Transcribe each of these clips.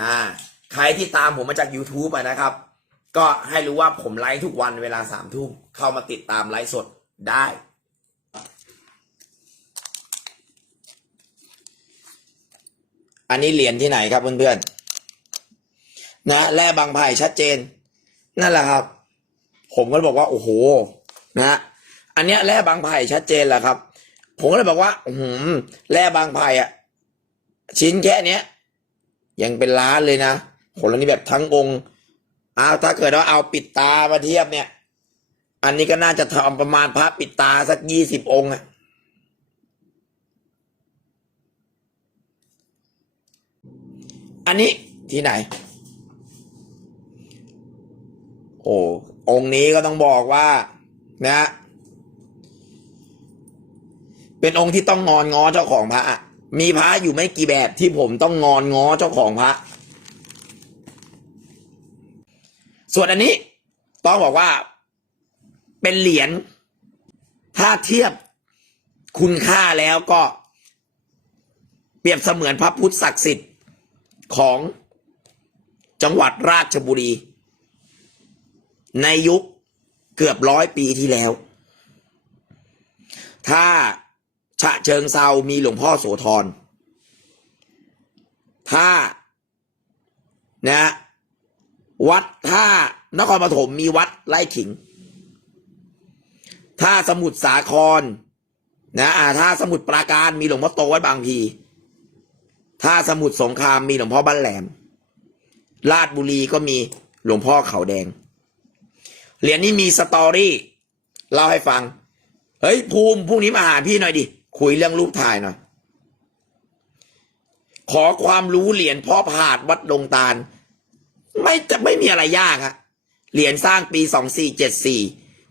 อ่าใครที่ตามผมมาจาก YouTube อะนะครับ ก็ให้รู้ว่าผมไลฟ์ทุกวันเวลาสามทุ่มเข้ามาติดตามไลฟ์สดได้ อันนี้เหรียญที่ไหนครับเพื่อนๆนะแร่บางไผ่ชัดเจน นั่นแหละครับ ผมก็เลยบอกว่า โอ้โห นะอันเนี้ยแร่บางไผ่ชัดเจนแหละครับ ผมก็เลยบอกว่า อือหือแร่บางไผ่อะชิ้นแค่เนี้ย ยังเป็นล้านเลยนะผลอันนี้แบบทั้งองค์อ้าวถ้าเกิดว่าเอาปิดตามาเทียบเนี่ย อันนี้ก็น่าจะทำประมาณพระปิดตาสักยี่สิบองค์อะอันนี้ที่ไหน โอ้องค์นี้ก็ต้องบอกว่า นะ เป็นองค์ที่ต้องงอนง้อเจ้าของพระอะ มีพระอยู่ไม่กี่แบบที่ผมต้องงอนง้อเจ้าของพระ ส่วนอันนี้ต้องบอกว่า เป็นเหรียญถ้าเทียบคุณค่าแล้วก็ เปรียบเสมือนพระพุทธศักดิ์สิทธิ์ของจังหวัดราชบุรี ในยุคเกือบร้อยปีที่แล้ว ถ้า ฉะเชิงเซามีหลวงพ่อโสธร ถ้านะวัดถ้านครปฐมมีวัดไร่ขิง ถ้าสมุทรสาคร นะอ่าถ้าสมุทรปราการมีหลวงพ่อโตวัดบางพี ถ้าสมุทรสงครามมีหลวงพ่อบ้านแหลม ราชบุรีก็มีหลวงพ่อเขาแดง เหรียญนี้มีสตอรี่เล่าให้ฟัง เฮ้ยภูมิพรุ่งนี้มาหาพี่หน่อยดิ คุยเรื่องรูปถ่ายหน่อย ขอความรู้เหรียญพ่อผาดวัดดงตาล ไม่จะไม่มีอะไรยากฮะเหรียญสร้างปีสองสี่เจ็ดสี่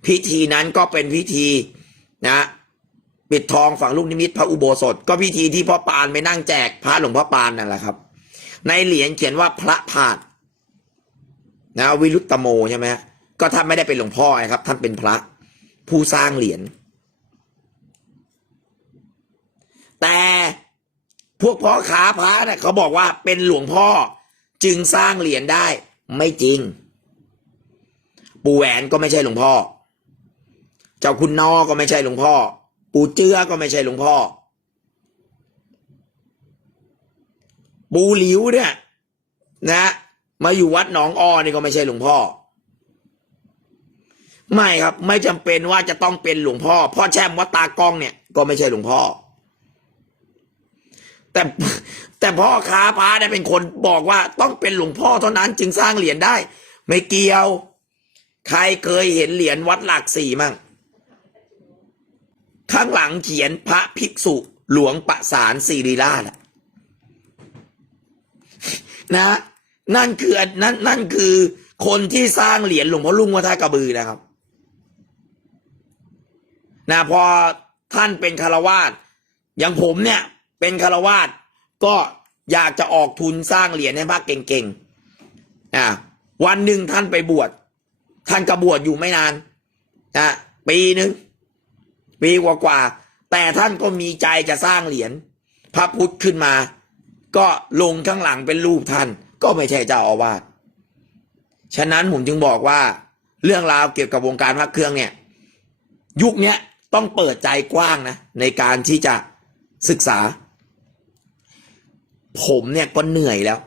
พิธีนั้นก็เป็นพิธีนะ ปิดทองฝังลูกนิมิตพระอุโบสถ ก็พิธีที่พ่อปานไปนั่งแจกพระหลวงพ่อปานนั่นแหละครับ ในเหรียญเขียนว่าพระผาดนะวิรุตตโมใช่ไหมก็ท่านไม่ได้เป็นหลวงพ่อนะครับ ท่านเป็นพระผู้สร้างเหรียญ แต่พวกพ่อค้าพระเนี่ยเขาบอกว่าเป็นหลวงพ่อจึงสร้างเหรียญได้ไม่จริง ปู่แหวนก็ไม่ใช่หลวงพ่อ เจ้าคุณนอก็ไม่ใช่หลวงพ่อ ปู่เจื้อก็ไม่ใช่หลวงพ่อ ปู่หลิวเนี่ย นะ มาอยู่วัดหนองอ้อนี่ก็ไม่ใช่หลวงพ่อ ไม่ครับ ไม่จำเป็นว่าจะต้องเป็นหลวงพ่อพ่อแช่มวัดตากล้องเนี่ยก็ไม่ใช่หลวงพ่อ แต่แต่พ่อค้าพระเนี่ยเป็นคนบอกว่าต้องเป็นหลวงพ่อเท่านั้นจึงสร้างเหรียญได้ ไม่เกี่ยว ใครเคยเห็นเหรียญวัดหลักสี่มั่งข้างหลังเขียนพระภิกษุหลวงประสานศิริราชอะนะนั่นคือนั่นนั่นคือคนที่สร้างเหรียญหลวงพ่อลุงวัดท่ากระบือนะครับนะพอท่านเป็นคารวาสอย่างผมเนี่ย เป็นคารวาสก็อยากจะออกทุนสร้างเหรียญให้พระเก่งๆอะวันหนึ่งท่านไปบวชท่านก็บวชอยู่ไม่นานนะปีหนึ่งปีกว่าๆแต่ท่านก็มีใจจะสร้างเหรียญพระพุทธขึ้นมา ก็ลงข้างหลังเป็นรูปท่าน ก็ไม่ใช่เจ้าอาวาสฉะนั้นผมจึงบอกว่า เรื่องราวเกี่ยวกับวงการพระเครื่องเนี่ย ยุคนี้ต้องเปิดใจกว้างนะในการที่จะศึกษา ผมเนี่ยก็เหนื่อยแล้ว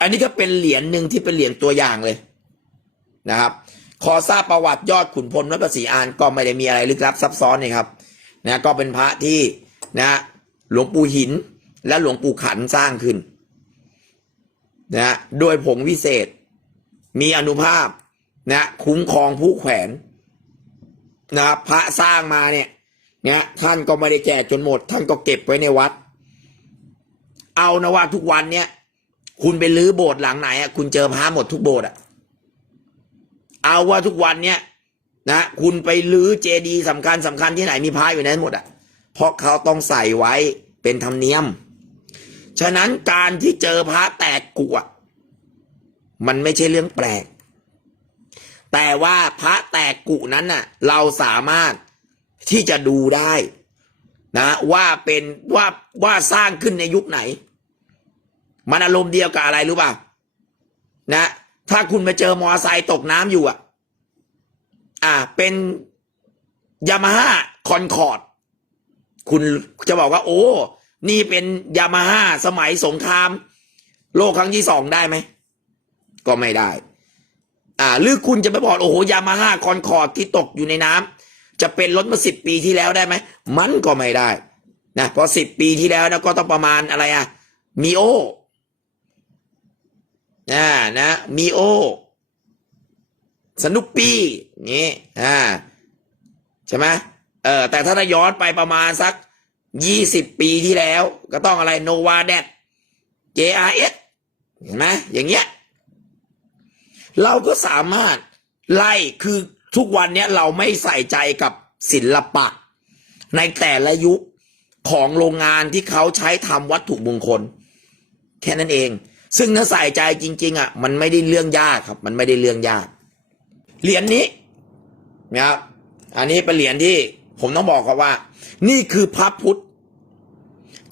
อันนี้ก็เป็นเหรียญหนึ่งที่เป็นเหรียญตัวอย่างเลยนะครับขอทราบประวัติยอดขุนพลวัดประศรีอานก็ไม่ได้มีอะไรลึกลับซับซ้อนนะครับนะก็เป็นพระที่นะหลวงปู่หินและหลวงปู่ขันสร้างขึ้นนะโดยผงวิเศษ มีอนุภาพนะคุ้มครองผู้แขวนนะครับพระสร้างมาเนี่ยนี่ยท่านก็ไม่ได้แจกจนหมด ท่านก็เก็บไว้ในวัด เอานะว่าทุกวันเนี่ยคุณไปลื้อโบสถ์หลังไหนอะคุณเจอพระหมดทุกโบสถ์อะเอาว่าทุกวันเนี่ยนะคุณไปลื้อเจดีย์สำคัญสำคัญที่ไหนมีพระอยู่ในนั้นหมดอะเพราะเขาต้องใส่ไว้เป็นธรรมเนียม ฉะนั้นการที่เจอพระแตกกุอะมันไม่ใช่เรื่องแปลก แต่ว่าพระแตกกุนั้นน่ะ เราสามารถที่จะดูได้ นะว่าเป็นว่าว่าสร้างขึ้นในยุคไหน มันอารมณ์เดียวกับอะไรรู้ป่ะนะ ถ้าคุณไปเจอมอไซค์ตกน้ำอยู่อะ อ่า เป็นยามาฮ่าคอนคอร์ดคุณจะบอกว่า โอ้ นี่เป็นยามาฮ่าสมัยสงคราม โลกครั้งที่สองได้ไหม ก็ไม่ได้ อ่า หรือคุณจะไปบอกโอ้โหยามาฮ่าคอนคอร์ดที่ตกอยู่ในน้ำ จะเป็นรถเมื่อสิบปีที่แล้วได้ไหมมันก็ไม่ได้นะเพราะสิบปีที่แล้วนะก็ต้องประมาณอะไรอะมีโออ่านะมีโอ สนุปปี้นี่อ่าใช่ไหมเออแต่ถ้าย้อนไปประมาณสักยี่สิบปีที่แล้ว ก็ต้องอะไรโนวาเดต JRS เห็นไหมอย่างเงี้ยเราก็สามารถไล่คือ ทุกวันเนี้ยเราไม่ใส่ใจกับศิลปะ ในแต่ละยุคของโรงงานที่เขาใช้ทำวัตถุมงคล แค่นั้นเอง ซึ่งถ้าใส่ใจจริง ๆ อะ มันไม่ได้เรื่องยากครับ มันไม่ได้เรื่องยาก เหรียญนี้นะครับอันนี้เป็นเหรียญที่ผมต้องบอกครับว่า นี่คือพระพุทธ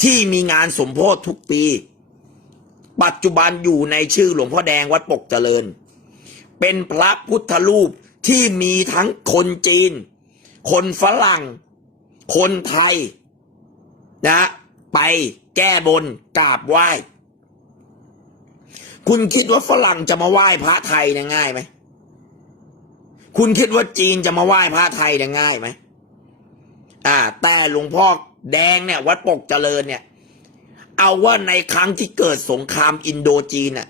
ที่มีงานสมโพธิทุกปี ปัจจุบันอยู่ในชื่อหลวงพ่อแดงวัดปกเจริญ เป็นพระพุทธรูป ที่มีทั้งคนจีน คนฝรั่ง คนไทย นะ ไปแก้บนกราบไหว้ คุณคิดว่าฝรั่งจะมาไหว้พระไทยเนี่ยง่ายไหมคุณคิดว่าจีนจะมาไหว้พระไทยเนี่ยง่ายไหมอ่า แต่หลวงพ่อแดงเนี่ย วัดปกเจริญเนี่ย เอาว่าในครั้งที่เกิดสงครามอินโดจีนน่ะ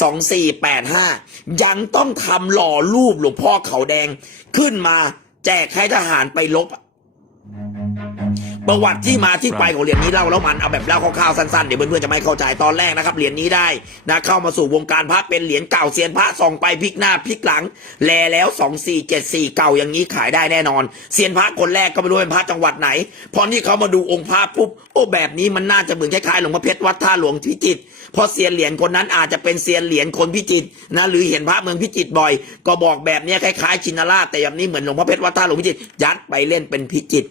สองสี่แปดห้ายังต้องทำหล่อรูปหลวงพ่อเขาแดงขึ้นมา แจกให้ทหารไปลบ ประวัติที่มาที่ไปของเหรียญนี้เล่าแล้วมันเอาแบบเล่าคร่าวๆสั้นๆเดี๋ยวเพื่อนๆจะไม่เข้าใจตอนแรกนะครับเหรียญนี้ได้นะเข้ามาสู่วงการพระเป็นเหรียญเก่าเซียนพระส่องไปพลิกหน้าพลิกหลัง แลแล้วสองสี่เจ็ดสี่เก่าอย่างนี้ขายได้แน่นอนเซียนพระคนแรกก็ไม่รู้เป็นพระจังหวัดไหน พอนี่เขามาดูองค์พระปุ๊บโอ้แบบนี้มันน่าจะเหมือนคล้ายๆหลวงพ่อเพชรวัดท่าหลวงพิจิตรเพราะเซียนเหรียญคนนั้นอาจจะเป็นเซียนเหรียญคนพิจิตรนะหรือเห็นพระเมืองพิจิตรบ่อย ก็บอกแบบนี้คล้ายๆชินราชแต่แบบนี้เหมือนหลวงพ่อเพชรวัดท่าหลวงพิจิตรยัดไปเล่นเป็นพิจิตร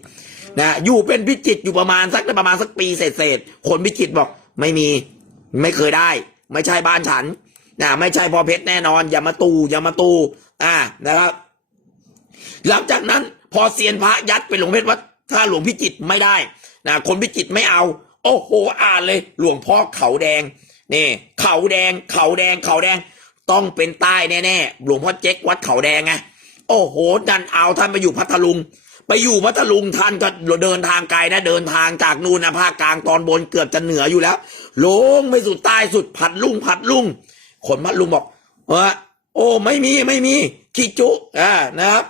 นะอยู่เป็นพิจิตอยู่ประมาณสักประมาณสักปีเศษๆคนพิจิตบอกไม่มีไม่เคยได้ ไม่ใช่บ้านฉันนะไม่ใช่พอเพชรแน่นอน อย่ามาตูอย่ามาตูอ่านะครับ หลังจากนั้นพอเซียนพระยัดไปหลวงเพชรวัดถ้าหลวงพิจิตไม่ได้นะคนพิจิตไม่เอา โอ้โหอ่านเลย หลวงพ่อเขาแดงนี่เขาแดงเขาแดงเขาแดง ต้องเป็นใต้แน่ๆหลวงพ่อเจ๊กวัดเขาแดงไงโอ้โหดันเอาท่านไปอยู่พัทลุง ไปอยู่พัทลุงท่านก็เดินทางไกลนะเดินทางจากนู่นนะภาคกลางตอนบนเกือบจะเหนืออยู่แล้วลงไม่สุดใต้สุดผัดลุงผัดลุงคนพัทลุงบอกเออโอ้ไม่มีไม่มีคิจุอ่านะครับ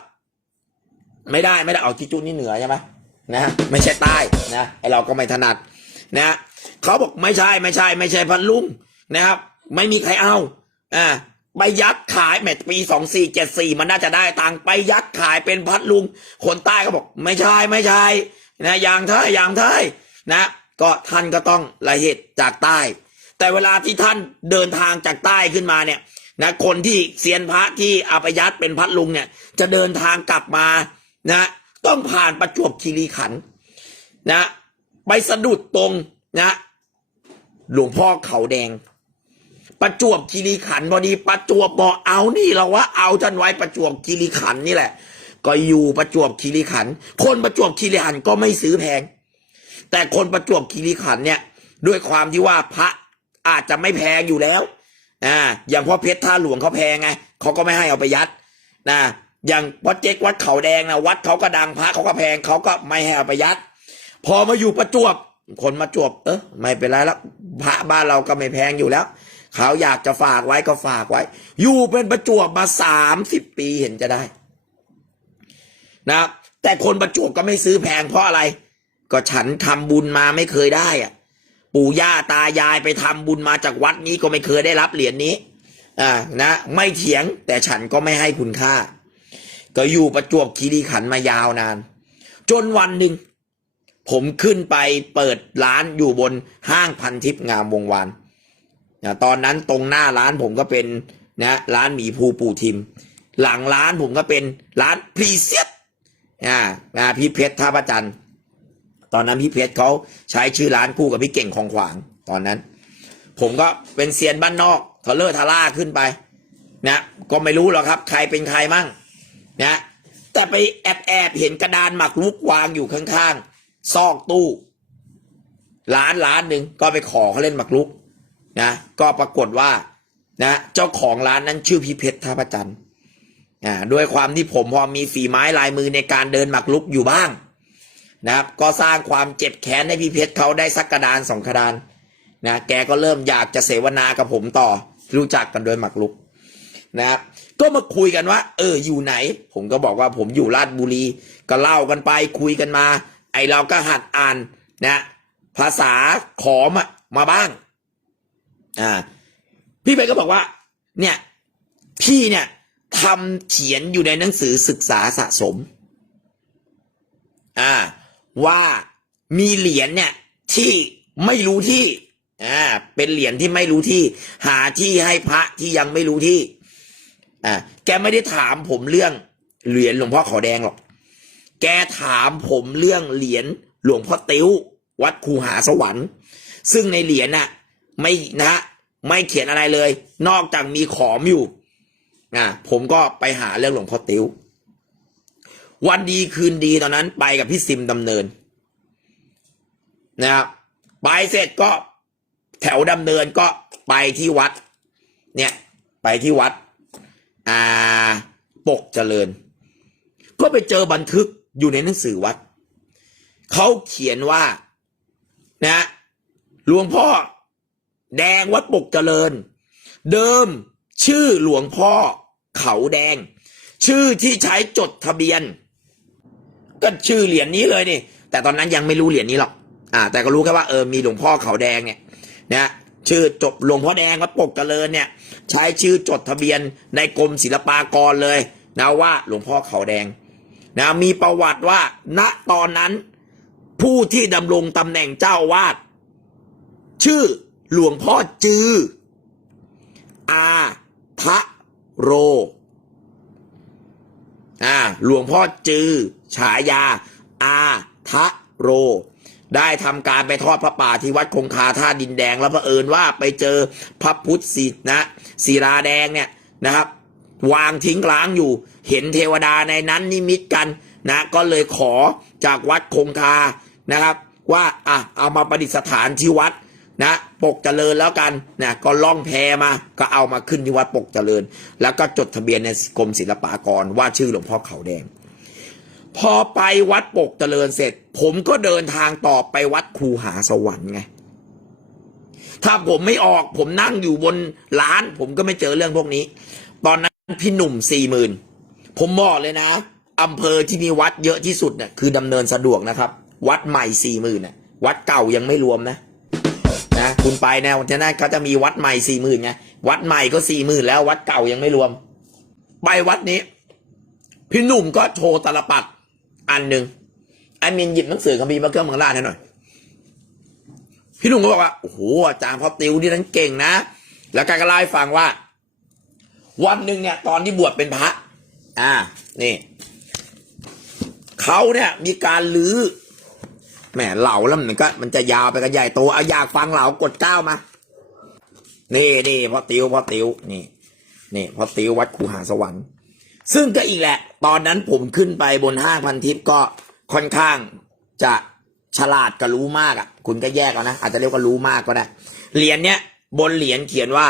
ไม่ได้ไม่ได้เอาคิจุนี่เหนือใช่ไหมนะไม่ใช่ใต้นะไอเราก็ไม่ถนัดนะเขาบอกไม่ใช่ไม่ใช่ ไม่ใช่พัทลุงนะครับ ไม่มีใครเอาอ่า ไปยัดขายแมตปีสองสี่เจ็ดสี่มันน่าจะได้ตังค์ไปยัดขายเป็นพัดลุง คนใต้ก็บอก ไม่ใช่ไม่ใช่นะอย่างเท่ยอย่างเท่ยนะ ก็ท่านก็ต้องละเหตุจากใต้ แต่เวลาที่ท่านเดินทางจากใต้ขึ้นมาเนี่ยนะคนที่เซียนพระที่อาปยัดเป็นพัดลุงเนี่ย จะเดินทางกลับมานะต้องผ่านประจวบคีรีขันธ์นะ ไปสะดุดตรงนะ หลวงพ่อเขาแดง ประจวบคีรีขันธ์พอดีประจวบบอกเอานี่เราว่าเอาท่านไว้ประจวบคีรีขันธ์นี่แหละ ก็อยู่ประจวบคีรีขันธ์คนประจวบคีรีขันธ์ก็ไม่ซื้อแพง แต่คนประจวบคีรีขันธ์เนี่ย ด้วยความที่ว่าพระอาจจะไม่แพงอยู่แล้วอ่าอย่างพ่อเพชรท่าหลวงเขาแพงไงเขาก็ไม่ให้เอาไปยัดนะอย่างวัดเจ๊กวัดเขาแดงนะวัดเขาก็ดังพระเขาก็แพงเขาก็ไม่ให้เอาไปยัด พอมาอยู่ประจวบคนมาจวบ เออไม่เป็นไรแล้วพระบ้านเราก็ไม่แพงอยู่แล้ว เขาอยากจะฝากไว้ก็ฝากไว้ อยู่เป็นประจวบมาสามสิบปีเห็นจะได้ นะแต่คนประจวบก็ไม่ซื้อแพงเพราะอะไร ก็ฉันทำบุญมาไม่เคยได้อะปู่ย่าตายายไปทำบุญมาจากวัดนี้ก็ไม่เคยได้รับเหรียญนี้ อ่านะ ไม่เถียงแต่ฉันก็ไม่ให้คุณค่า ก็อยู่ประจวบคีรีขันมายาวนาน จนวันหนึ่งผมขึ้นไปเปิดร้านอยู่บนห้างพันทิพย์งามวงวาน นะตอนนั้นตรงหน้าร้านผมก็เป็นนะร้านหมีภูปู่ทิม หลังร้านผมก็เป็นร้านพรีเซียสอ่านะพี่เพชรท่าประจันตอนนั้นพี่เพชรเขาใช้ชื่อร้านคู่กับพี่เก่งของขวางตอนนั้น ผมก็เป็นเซียนบ้านนอกทะเลอร์ทะล่าขึ้นไปนะก็ไม่รู้หรอกครับ ใครเป็นใครมั่งนะแต่ไปแอบแอบเห็นกระดานหมักลุกวางอยู่ข้างๆซอกตู้ ร้านร้านหนึ่งก็ไปขอเขาเล่นหมักลุก นะก็ปรากฏว่านะเจ้าของร้านนั้นชื่อพี่เพชรท่าประจันทร์อ่าด้วยความที่ผมพอมีฝีไม้ลายมือในการเดินหมักลุกอยู่บ้างนะครับก็สร้างความเจ็บแค้นให้พี่เพชรเขาได้สักกระดานสองกระดานนะแกก็เริ่มอยากจะเสวนากับผมต่อรู้จักกันโดยหมักลุกนะครับก็มาคุยกันว่า เอออยู่ไหน ผมก็บอกว่าผมอยู่ราชบุรี ก็เล่ากันไปคุยกันมา ไอเราก็หัดอ่านนะ ภาษาขอมามาบ้าง อ่า พี่เพชรก็บอกว่า เนี่ย พี่เนี่ยทำเขียนอยู่ในหนังสือศึกษาสะสม อ่า ว่ามีเหรียญเนี่ย ที่ไม่รู้ที่ อ่า เป็นเหรียญที่ไม่รู้ที่ หาที่ให้พระที่ยังไม่รู้ที่ อ่า แกไม่ได้ถามผมเรื่องเหรียญหลวงพ่อขาวแดงหรอก แกถามผมเรื่องเหรียญหลวงพ่อติ้ว วัดคูหาสวรรค์ ซึ่งในเหรียญน่ะ ไม่นะไม่เขียนอะไรเลย นอกจากมีขอมอยู่อ่าผมก็ไปหาเรื่องหลวงพ่อติ้ววันดีคืนดีตอนนั้นไปกับพี่ซิมดำเนินนะครับไปเสร็จก็แถวดำเนินก็ไปที่วัด เนี่ย ไปที่วัด อ่า ปกเจริญ ก็ไปเจอบันทึกอยู่ในหนังสือวัด เขาเขียนว่า นะหลวงพ่อ แดงวัดปกเจริญ เดิมชื่อหลวงพ่อเขาแดง ชื่อที่ใช้จดทะเบียน ก็ชื่อเหรียญนี้เลยนี่ แต่ตอนนั้นยังไม่รู้เหรียญนี้หรอกอ่า แต่ก็รู้แค่ว่าเออมีหลวงพ่อเขาแดงเนี่ยนะชื่อจบหลวงพ่อแดงวัดปกเจริญเนี่ย ใช้ชื่อจดทะเบียนในกรมศิลปากรเลยนะว่าหลวงพ่อเขาแดงนะมีประวัติว่าณตอนนั้นผู้ที่ดำรงตำแหน่งเจ้าวาด ชื่อ หลวงพ่อจือ อาทะโร อ่า หลวงพ่อจือ ฉายา อาทะโร ได้ทำการไปทอดพระป่าที่วัดคงคาท่าดินแดง แล้วเผอิญว่าไปเจอพระพุทธศินะศิลาแดงเนี่ยนะครับ วางทิ้งร้างอยู่ เห็นเทวดาในนั้นนิมิตกันนะ ก็เลยขอจากวัดคงคานะครับ ว่าอะเอามาประดิษฐานที่วัด นะปกเจริญแล้วกันนะก็ล่องแพมาก็เอามาขึ้นที่วัดปกเจริญ แล้วก็จดทะเบียนในกรมศิลปากรว่าชื่อหลวงพ่อเขาแดง พอไปวัดปกเจริญเสร็จ ผมก็เดินทางต่อไปวัดคูหาสวรรค์ไงถ้าผมไม่ออกผมนั่งอยู่บนร้าน ผมก็ไม่เจอเรื่องพวกนี้ ตอนนั้นพี่หนุ่มสี่หมื่นผมบอกเลยนะอำเภอที่มีวัดเยอะที่สุดเนี่ยคือดำเนินสะดวกนะครับ วัดใหม่สี่หมื่นน่ะวัดเก่ายังไม่รวมนะ นะคุณไปแนวที่นั่นเขาจะมีวัดใหม่สี่หมื่นไงวัดใหม่ก็สี่หมื่นแล้ววัดเก่ายังไม่รวม ไปวัดนี้ พี่หนุ่มก็โชว์ตลปัดอันหนึ่งไอ้มินหยิบหนังสือคัมภีร์พระเครื่องเมืองราให้หน่อยพี่หนุ่มก็บอกว่าโอ้โหอาจารย์พ่อติวนี่นั้นเก่งนะ แล้วแกก็เล่าให้ฟังว่า วันหนึ่งเนี่ย ตอนที่บวชเป็นพระ อ่า นี่เขาเนี่ยมีการลื้อ แหมเหล่าแล้วมันก็มันจะยาวไปกันใหญ่โตเอาอยากฟังเหล่ากดเก้ามา นี่นี่พ่อติวพ่อติวนี่นี่พ่อติววัดคูหาสวรรค์ ซึ่งก็อีกแหละ ตอนนั้นผมขึ้นไปบนห้างพันทิพย์ก็ค่อนข้างจะฉลาดกับรู้มากอะ คุณก็แยกเอานะอาจจะเรียกว่ารู้มากก็ได้เหรียญเนี้ยบนเหรียญเขียนว่า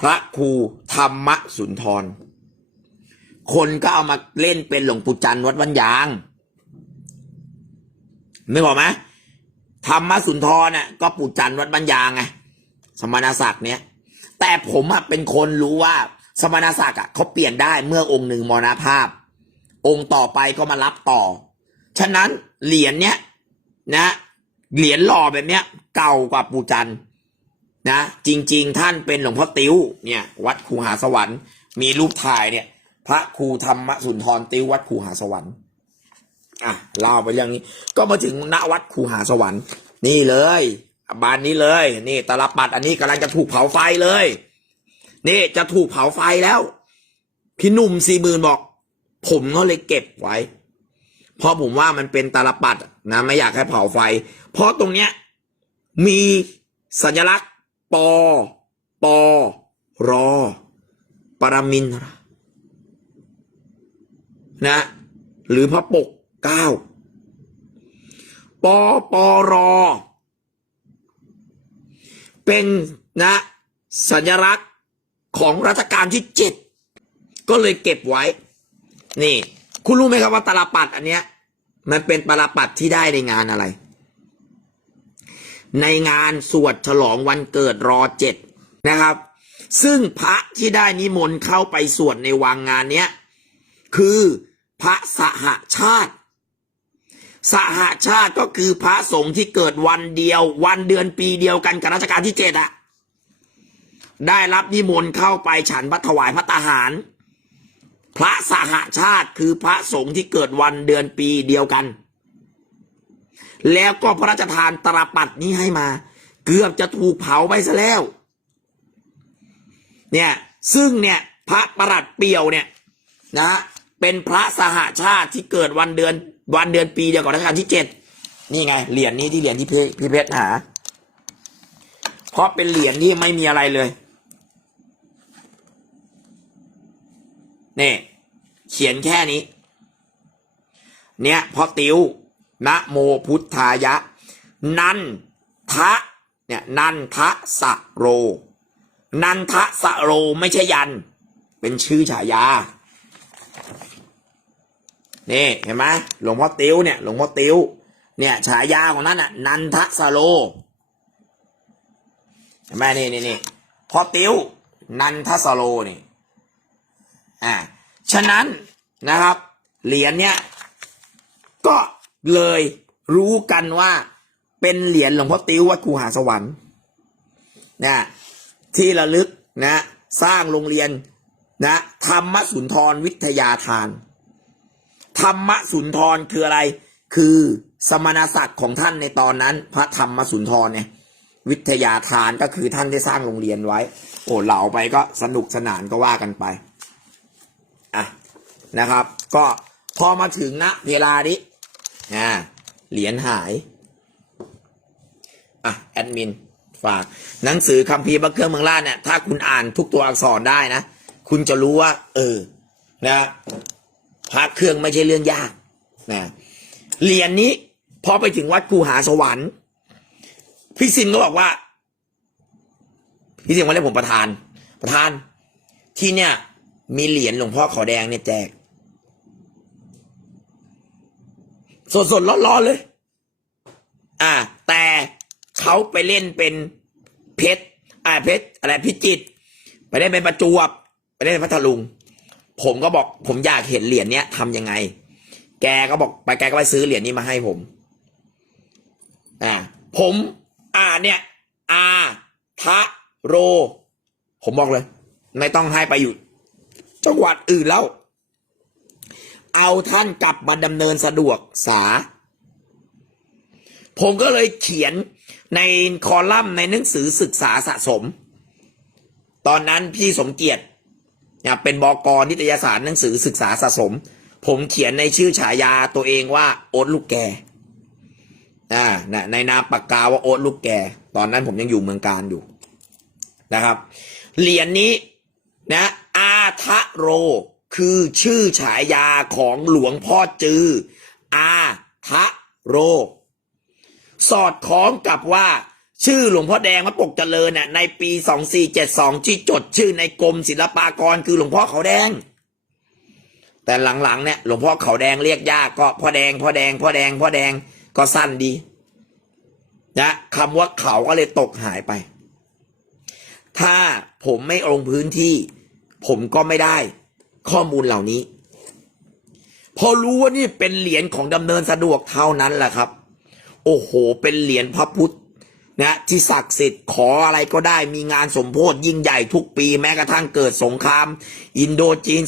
พระครูธรรมสุนทร คนก็เอามาเล่นเป็นหลวงปู่จันทร์วัดวันยาง นึกออกไหมธรรมสุนทรน่ะก็ปู่จันทร์วัดบัญญางไงสมณศักดิ์เนี้ยแต่ผมอะเป็นคนรู้ว่าสมณศักดิ์อะเขาเปลี่ยนได้เมื่อองค์หนึ่งมรณภาพ องค์ต่อไปก็มารับต่อ ฉะนั้นเหรียญเนี้ยนะเหรียญหล่อแบบเนี้ย เก่ากว่าปู่จันทร์นะจริง ๆ ท่านเป็นหลวงพ่อติ้วเนี่ย วัดคูหาสวรรค์ มีรูปถ่ายเนี่ย พระครูธรรมสุนทรติ้ววัดคูหาสวรรค์ อะเล่าไปเรื่องนี้ ก็มาถึงณวัดคูหาสวรรค์ นี่เลยบานนี้เลย นี่ตาลปัดอันนี้กำลังจะถูกเผาไฟเลย นี่จะถูกเผาไฟแล้ว พี่หนุ่มสี่หมื่นบอก ผมก็เลยเก็บไว้ เพราะผมว่ามันเป็นตาลปัดนะไม่อยากให้เผาไฟ เพราะตรงเนี้ยมีสัญลักษณ์ปอปอรอ ปรมินนะ หรือพระปก เก้าปปร เป็นนะสัญลักษณ์ของรัชกาลที่เจ็ดก็เลยเก็บไว้ นี่ คุณรู้ไหมครับว่าตาลปัดอันเนี้ย มันเป็นตาลปัดที่ได้ในงานอะไร ในงานสวดฉลองวันเกิดรอเจ็ดนะครับ ซึ่งพระที่ได้นิมนต์เข้าไปสวดในวังงานเนี้ย คือพระสหชาติ สหชาติก็คือพระสงฆ์ที่เกิดวันเดียว วันเดือนปีเดียวกันกับรัชกาลที่เจ็ดอะได้รับนิมนต์เข้าไปฉันพระถวายพระตาหาร พระสหชาติคือพระสงฆ์ที่เกิดวันเดือนปีเดียวกัน แล้วก็พระราชทานตราปัดนี้ให้มา เกือบจะถูกเผาไปซะแล้ว เนี่ยซึ่งเนี่ยพระประหลัดเปียวเนี่ยนะเป็นพระสหชาติที่เกิดวันเดือน วันเดือนปีเดียวกับรัชกาลที่เจ็ดนี่ไงเหรียญนี้ที่เหรียญที่พี่พเพชรหา เพราะเป็นเหรียญที่ไม่มีอะไรเลยนี่เขียนแค่นี้ เนี่ยพอติวนะโมพุทธายะ นันทะเนี่ยนันทะสะโร นันทะสะโรไม่ใช่ยัน เป็นชื่อฉายา นี่เห็นไหมหลวงพ่อติวเนี่ยหลวงพ่อติวเนี่ยฉายาของนั้นอะนันทสโรเห็นไหมนี่นี่นี่พ่อติวนันทสโรนี่อ่าฉะนั้นนะครับ เหรียญเนี่ยก็เลยรู้กันว่าเป็นเหรียญหลวงพ่อติ้ววัดคูหาสวรรค์นะที่ระลึกนะ สร้างโรงเรียนนะธรรมสุนทรวิทยาทาน ธรรมสุนทรคืออะไร คือสมณศักดิ์ของท่านในตอนนั้น พระธรรมสุนทรเนี่ย วิทยาทานก็คือท่านได้สร้างโรงเรียนไว้ โอ้เหล่าไปก็สนุกสนานก็ว่ากันไปอะนะครับ ก็พอมาถึงนะเวลานี้อ่าเหรียญหายอะแอดมินฝาก หนังสือคัมภีร์พระเครื่องเมืองล่าเนี่ยถ้าคุณอ่านทุกตัวอักษรได้นะ คุณจะรู้ว่า เออ นะ พระเครื่องไม่ใช่เรื่องยากนะเหรียญนี้พอไปถึงวัดกูหาสวรรค์พี่สินก็บอกว่า พี่สินวันนี้ผมประธาน ประธาน ที่เนี่ย มีเหรียญหลวงพ่อขาวแดงเนี่ยแจก สดสดร้อนร้อนๆเลย อ่า แต่เขาไปเล่นเป็นเพชรอ่าเพชรอะไรพิจิตรไปได้เป็นประจวบ ไปได้เป็นพัทลุง ผมก็บอกผมอยากเห็นเหรียญเนี้ยทำยังไง แกก็บอกไปแกก็ไปซื้อเหรียญนี้มาให้ผมอ่าผมอ่าเนี่ยอาทะโร ผมบอกเลย ไม่ต้องให้ไปอยู่ จังหวัดอื่นแล้ว เอาท่านกลับมาดำเนินสะดวกสา ผมก็เลยเขียนในคอลัมน์ในหนังสือศึกษาสะสม ตอนนั้นพี่สมเกียรติ นี่ยเป็นบอกรนิตยสารหนังสือศึกษาสะสม ผมเขียนในชื่อฉายาตัวเองว่าโอ๊ตลูกแกอ่านะในนามปากกาว่าโอ๊ตลูกแก ตอนนั้นผมยังอยู่เมืองการอยู่นะครับ เหรียญนี้นะอาทะโร คือชื่อฉายาของหลวงพ่อจือ อาทะโร สอดคล้องกับว่า ชื่อหลวงพ่อแดงวัดปกเจริญน่ะในปี 2472 ที่จดชื่อในกรมศิลปากรคือหลวงพ่อเขาแดง แต่หลังๆเนี่ยหลวงพ่อเขาแดงเรียกยากก็พ่อแดงพ่อแดงพ่อแดงพ่อแดงก็สั้นดีนะคำว่าเขาก็เลยตกหายไป ถ้าผมไม่ลงพื้นที่ ผมก็ไม่ได้ข้อมูลเหล่านี้ พอรู้ว่านี่เป็นเหรียญของดำเนินสะดวกเท่านั้นแหละครับ โอ้โห เป็นเหรียญพระพุทธ นะที่ศักดิ์สิทธิ์ขออะไรก็ได้มีงานสมโพธิยิ่งใหญ่ทุกปีแม้กระทั่งเกิดสงคราม อินโดจีน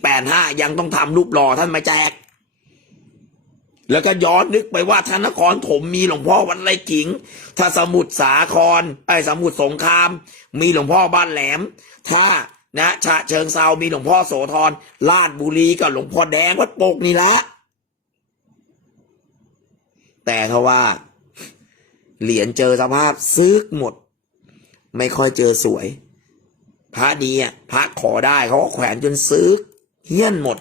2485ยังต้องทำรูปหล่อท่านมาแจก แล้วก็ย้อนนึกไปว่าธนนครถมมีหลวงพ่อวัดไร่ขิง ถ้าสมุทรสาครไอ้สมุทรสงคราม มีหลวงพ่อบ้านแหลม ถ้านะฉะเชิงเซามีหลวงพ่อโสธรลาดบุรีกับหลวงพ่อแดงวัดโปกนี่ละแต่ถ้าว่า เหรียญเจอสภาพซึกหมด ไม่ค่อยเจอสวย พระดีอะพระขอได้เขาก็แขวนจนซื้อเฮี้ยนหมด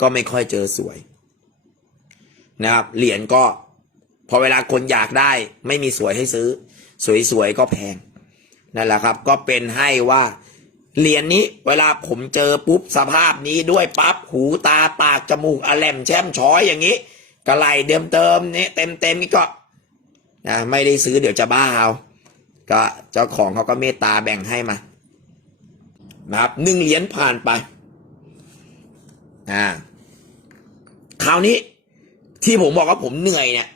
ก็ไม่ค่อยเจอสวย นะครับ เหรียญก็ พอเวลาคนอยากได้ ไม่มีสวยให้ซื้อ สวยๆก็แพงนั่นแหละครับ ก็เป็นให้ว่าเหรียญนี้เวลาผมเจอปุ๊บสภาพนี้ด้วยปั๊บหูตาปากจมูกอะแหลมแช่มช้อยอย่างนี้กระไหลเดิมเติมนี่เต็มเต็มๆนี่ก็ นะไม่ได้ซื้อเดี๋ยวจะบ้าเอาก็เจ้าของเขาก็เมตตาแบ่งให้มานะครับหนึ่งเหรียญผ่านไปอ่าคราวนี้ที่ผมบอกว่าผมเหนื่อยเนี่ย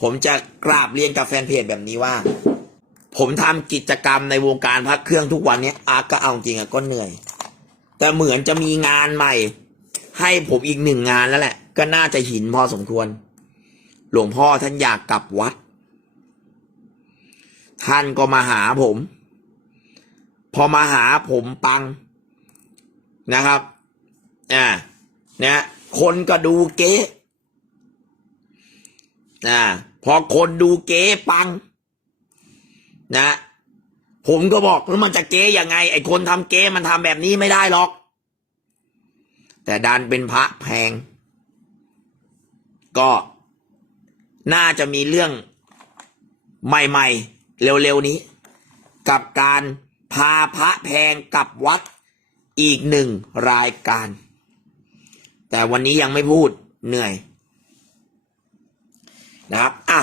ผมจะกราบเรียนกับแฟนเพจแบบนี้ว่า ผมทำกิจกรรมในวงการพักเครื่องทุกวันเนี้ยอาก็เอาจริงอะก็เหนื่อย แต่เหมือนจะมีงานใหม่ ให้ผมอีกหนึ่งงานแล้วแหละ ก็น่าจะหินพอสมควร หลวงพ่อท่านอยากกลับวัด ท่านก็มาหาผม พอมาหาผมปังนะครับอ่านะคนก็ดูเก๊อ่าพอคนดูเก๊ปัง นะ ผมก็บอกแล้วมันจะเก๊ยังไง ไอ้คนทำเก๊มันทำแบบนี้ไม่ได้หรอก แต่ดันเป็นพระแพง ก็น่าจะมีเรื่องใหม่ ๆ เร็วๆนี้ กับการพาพระแพงกับวัดอีกหนึ่งรายการ แต่วันนี้ยังไม่พูดเหนื่อยนะครับอะ